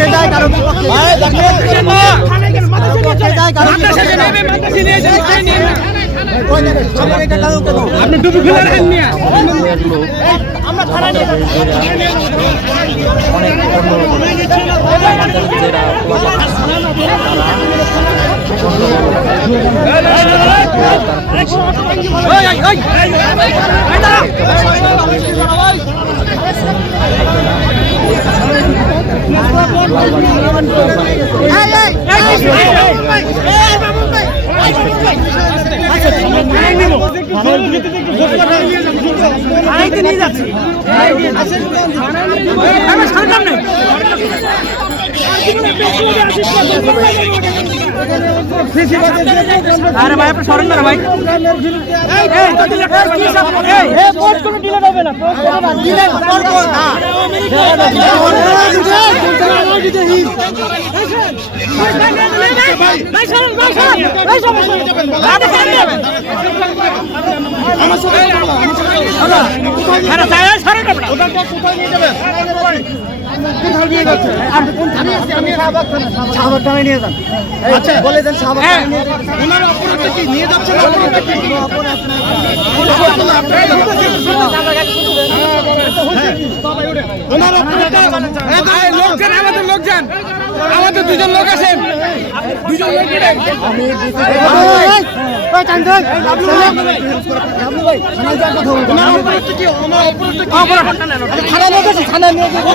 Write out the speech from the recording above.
পক্ষে যায় কারো বিপক্ষে আপনি টুপি খুলে রাখেন মিয়া। আমরা থানায় নিয়ে অনেক আমাদের যারা আরে ভাই আপনি সরেন না ভাই। শাহবাগ থানায় নিয়ে যান। আচ্ছা বলে দেন শাহবাগ থানায় নিয়ে যান। ওনার অপরাধটা কি নিয়ে যাচ্ছেন? অপরাধটা কি? ওনার অপরাধটা লোকজন, আমাদের লোকজন, আমাদের দুজন লোক আছেন, দুজন লোক থানায় নিয়ে যান।